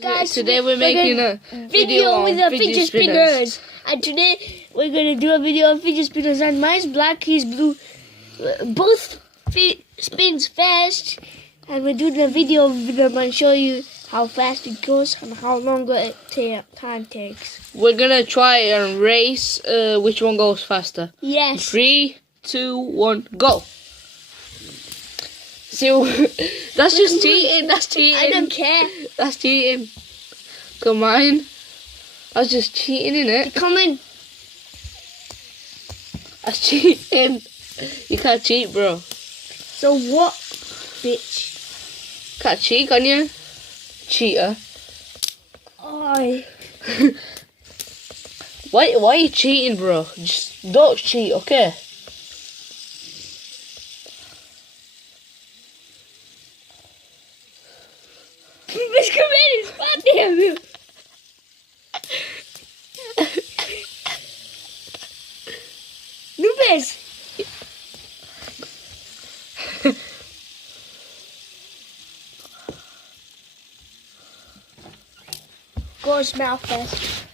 Guys, today we're making a video with the fidget spinners. spinners. And today we're gonna do a video of fidget spinners. And mine's black, his blue. Both spins fast. And we're doing a video of them and show you how fast it goes and how long time takes. We're gonna try and race which one goes faster. Yes. 3, 2, 1, go! See, that's just cheating. That's cheating. I don't care. That's cheating. Come on. That's just cheating, innit? Come in. That's cheating. You can't cheat, bro. So what, bitch? Can't cheat, can you? Cheater. Oi. Why are you cheating, bro? Just don't cheat, okay? Mas come in, it's fun, Nubes. Go smell first.